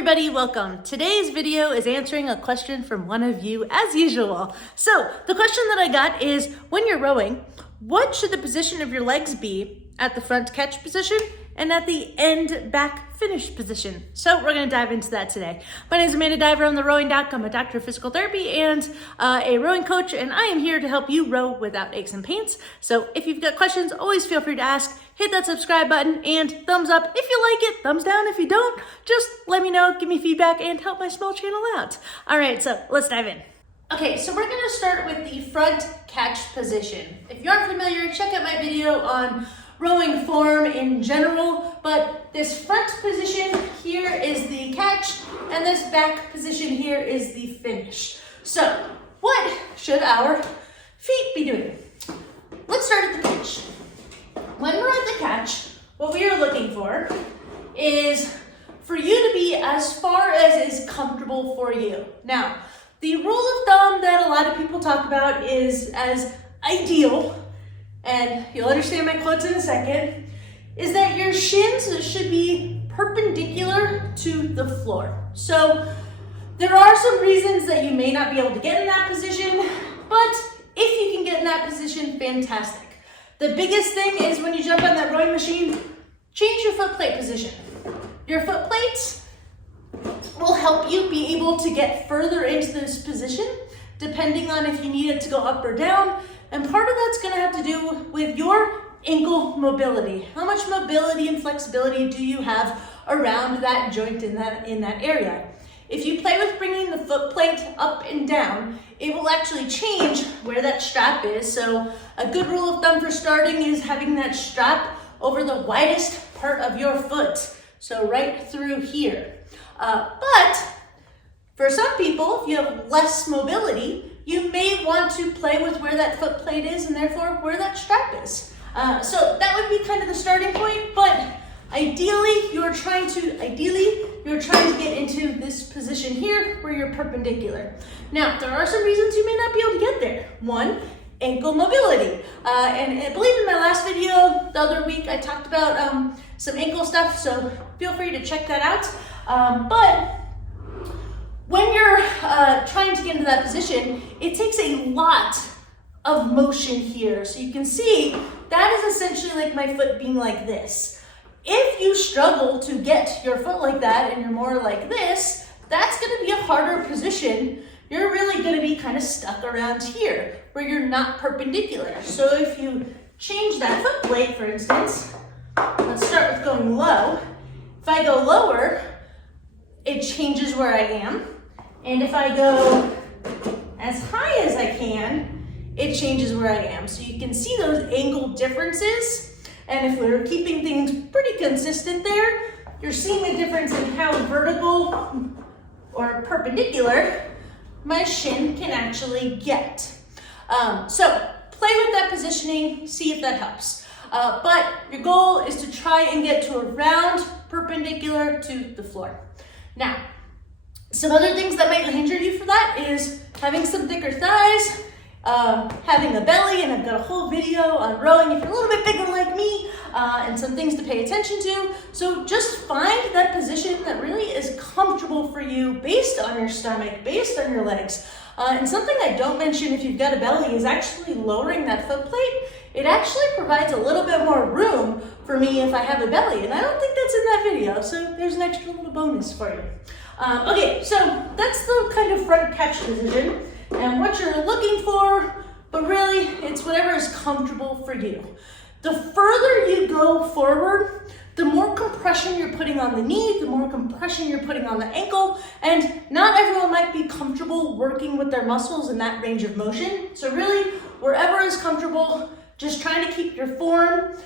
everybody, welcome. Today's video is answering a question from one of you as usual. So the question that I got is, when you're rowing, what should the position of your legs be at the front catch position and at the end back finish position? So we're gonna dive into that today. My name is Amanda Diver, I'm the rowing doc. I'm a doctor of physical therapy and a rowing coach, and I am here to help you row without aches and pains. So if you've got questions, always feel free to ask. Hit that subscribe button and thumbs up if you like it, thumbs down if you don't. Just let me know, give me feedback, and help my small channel out. All right, so let's dive in. Okay, so we're gonna start with the front catch position. If you aren't familiar, check out my video on rowing form in general, but this front position here is the catch, and this back position here is the finish. So what should our feet be doing? Let's start at the catch. When we're at the catch, what we are looking for is for you to be as far as is comfortable for you. Now, the rule of thumb that a lot of people talk about is as ideal, and you'll understand my quotes in a second, is that your shins should be perpendicular to the floor. So there are some reasons that you may not be able to get in that position, but if you can get in that position, fantastic. The biggest thing is when you jump on that rowing machine, change your foot plate position. Your foot plates will help you be able to get further into this position, depending on if you need it to go up or down. And part of that's gonna have to do with your ankle mobility. How much mobility and flexibility do you have around that joint in that area? If you play with bringing the foot plate up and down, it will actually change where that strap is. So a good rule of thumb for starting is having that strap over the widest part of your foot. So right through here. But for some people, if you have less mobility, you may want to play with where that foot plate is and therefore where that strap is. So that would be kind of the starting point, but ideally you're trying to get into this position here where you're perpendicular. Now, there are some reasons you may not be able to get there. One, ankle mobility. And I believe in my last video the other week I talked about some ankle stuff, so feel free to check that out. But when you're trying to get into that position, it takes a lot of motion here. So you can see that is essentially like my foot being like this. If you struggle to get your foot like that and you're more like this, that's gonna be a harder position. You're really gonna be kind of stuck around here where you're not perpendicular. So if you change that foot plate, for instance, let's start with going low. If I go lower, it changes where I am. And if I go as high as I can, it changes where I am. So you can see those angle differences. And if we're keeping things pretty consistent there, you're seeing the difference in how vertical or perpendicular my shin can actually get. So play with that positioning, see if that helps. But your goal is to try and get to around perpendicular to the floor. Now, some other things that might hinder you for that is having some thicker thighs, having a belly, and I've got a whole video on rowing if you're a little bit bigger like me, and some things to pay attention to. So just find that position that really is comfortable for you based on your stomach, based on your legs. And something I don't mention if you've got a belly is actually lowering that foot plate. It actually provides a little bit more room for me if I have a belly, and I don't think that's in that video, so there's an extra little bonus for you. Okay, so that's the kind of front catch position and what you're looking for, but really it's whatever is comfortable for you. The further you go forward, the more compression you're putting on the knee, the more compression you're putting on the ankle, and not everyone might be comfortable working with their muscles in that range of motion. So really, wherever is comfortable, just trying to keep your form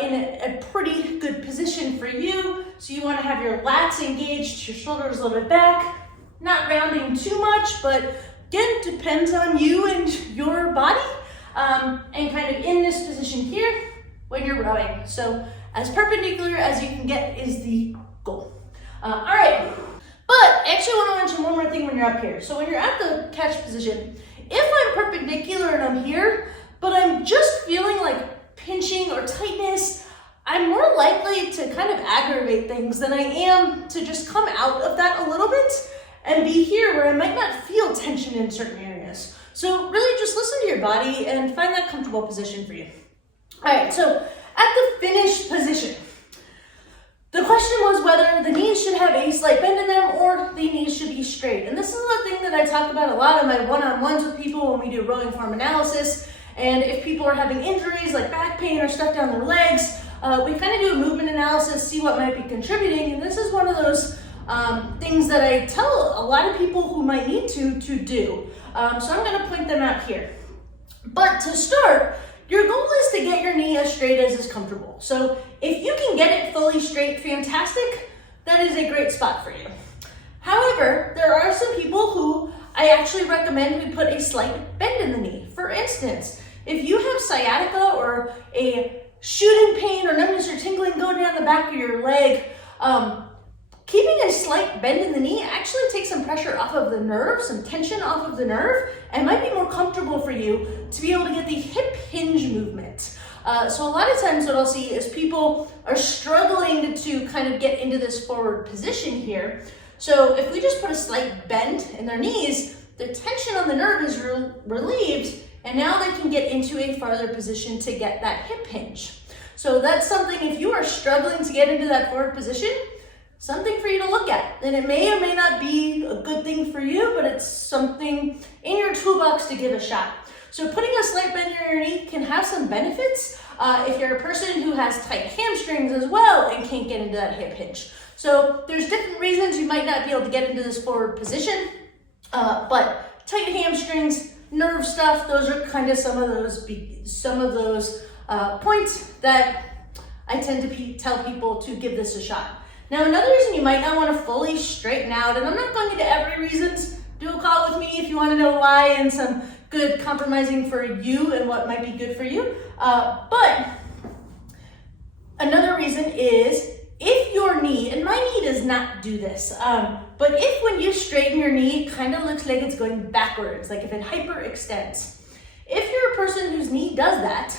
in a pretty good position for you. So you want to have your lats engaged, your shoulders a little bit back, not rounding too much, but again, depends on you and your body, and kind of in this position here when you're rowing. So as perpendicular as you can get is the goal. All right, but I actually want to mention one more thing when you're up here. So when you're at the catch position, if I'm perpendicular and I'm here, but I'm just feeling like pinching or tightness, I'm more likely to kind of aggravate things than I am to just come out of that a little bit and be here where I might not feel tension in certain areas. So really just listen to your body and find that comfortable position for you. All right, so at the finished position, the question was whether the knees should have a slight bend in them or the knees should be straight. And this is the thing that I talk about a lot in my one-on-ones with people when we do rowing form analysis. And if people are having injuries like back pain or stuff down their legs, we kind of do a movement analysis, see what might be contributing. And this is one of those things that I tell a lot of people who might need to do. So I'm going to point them out here. But to start, your goal is to get your knee as straight as is comfortable. So if you can get it fully straight, fantastic. That is a great spot for you. However, there are some people who I actually recommend we put a slight bend in the knee. For instance, if you have sciatica or a shooting pain or numbness or tingling going down the back of your leg, keeping a slight bend in the knee actually takes some pressure off of the nerve, some tension off of the nerve, and might be more comfortable for you to be able to get the hip hinge movement. So a lot of times what I'll see is people are struggling to kind of get into this forward position here. So if we just put a slight bend in their knees, the tension on the nerve is relieved, and now they can get into a farther position to get that hip hinge. So that's something, if you are struggling to get into that forward position, something for you to look at. And it may or may not be a good thing for you, but it's something in your toolbox to give a shot. So putting a slight bend in your knee can have some benefits if you're a person who has tight hamstrings as well and can't get into that hip hinge. So there's different reasons you might not be able to get into this forward position, but tight hamstrings, nerve stuff, those are kind of some of those points that I tend to tell people to give this a shot. Now, another reason you might not want to fully straighten out, and I'm not going into every reasons, do a call with me if you want to know why and some good compromising for you and what might be good for you. But another reason is if your knee, and my knee does not do this, but if when you straighten your knee, it kind of looks like it's going backwards, like if it hyperextends. If you're a person whose knee does that,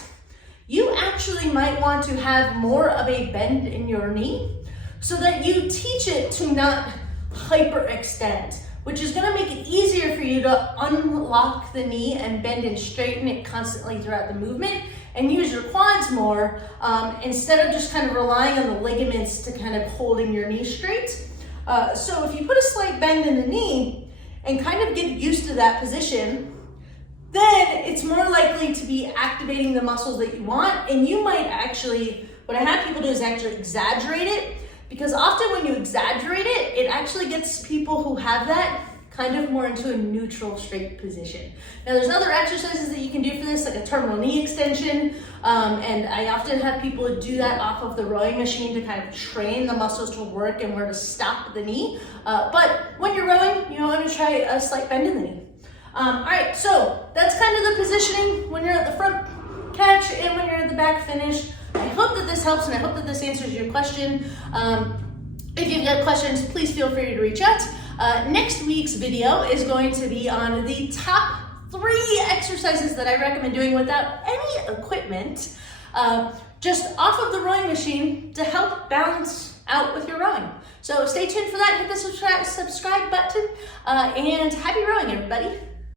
you actually might want to have more of a bend in your knee so that you teach it to not hyperextend, which is going to make it easier for you to unlock the knee and bend and straighten it constantly throughout the movement and use your quads more instead of just kind of relying on the ligaments to kind of holding your knee straight. So if you put a slight bend in the knee and kind of get used to that position, then it's more likely to be activating the muscles that you want. And you might actually, what I have people do is actually exaggerate it, because often when you exaggerate it, it actually gets people who have that kind of more into a neutral straight position. Now there's other exercises that you can do for this, like a terminal knee extension. And I often have people do that off of the rowing machine to kind of train the muscles to work and where to stop the knee. But when you're rowing, you want to try a slight bend in the knee. All right, so that's kind of the positioning when you're at the front catch and when you're at the back finish. I hope that this helps and I hope that this answers your question. If you've got questions, please feel free to reach out. Next week's video is going to be on the top 3 exercises that I recommend doing without any equipment, just off of the rowing machine to help balance out with your rowing. So stay tuned for that. Hit the subscribe button and happy rowing, everybody.